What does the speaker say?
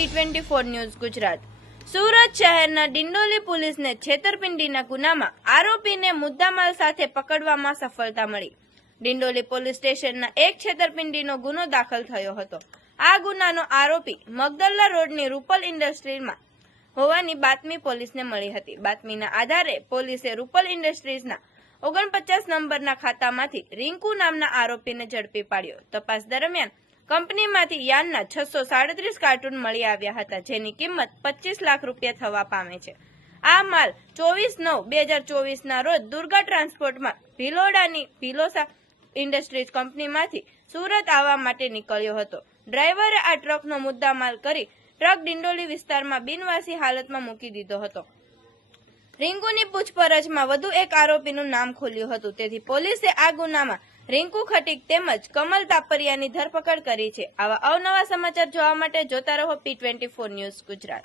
News Gujarat Surat શહેરના ડિંડોલી પોલીસને છેતરપિંડીના ગુનામાં આરોપીને મુદ્દામાલ સાથે પકડવામાં સફળતા મળી. ડિંડોલી પોલીસ સ્ટેશનના એક છેતરપિંડીનો ગુનો દાખલ થયો હતો. આ ગુનાનો આરોપી મગદલ્લા રોડની રૂપલ ઇન્ડસ્ટ્રીઝમાં હોવાની બાતમી પોલીસને મળી હતી. બાતમીના આધારે પોલીસે રૂપલ ઇન્ડસ્ટ્રીઝના ઓગણપચાસ નંબરના ખાતામાંથી રિંકુ નામના આરોપીને ઝડપી પાડ્યો. તપાસ દરમિયાન કંપનીમાંથી યાનના છસો સાડત્રીસ કાર્ટૂન મળી આવ્યા હતા, જેની કિંમત પચીસ લાખ રૂપિયા થવા પામે છે. આ માલ ચોવીસ નવ બે હજાર ચોવીસના રોજ દુર્ગા ટ્રાન્સપોર્ટમાં ભિલોડાની ભિલોસા ઇન્ડસ્ટ્રીઝ કંપનીમાંથી સુરત આવવા માટે નીકળ્યો હતો. ડ્રાઈવરે આ ટ્રકનો મુદ્દામાલ કરી ટ્રક ડિંડોલી વિસ્તારમાં બિનવાસી હાલતમાં મૂકી દીધો હતો. રિંગુની પૂછપરછમાં વધુ એક આરોપીનું નામ ખુલ્યું હતું. તેથી પોલીસે આ ગુનામાં રિંકુ ખટીક તેમજ કમલ તાપરિયાની ધરપકડ કરી છે. આવા અવનવા સમાચાર જોવા માટે જોતા રહો P twenty four news Gujarat.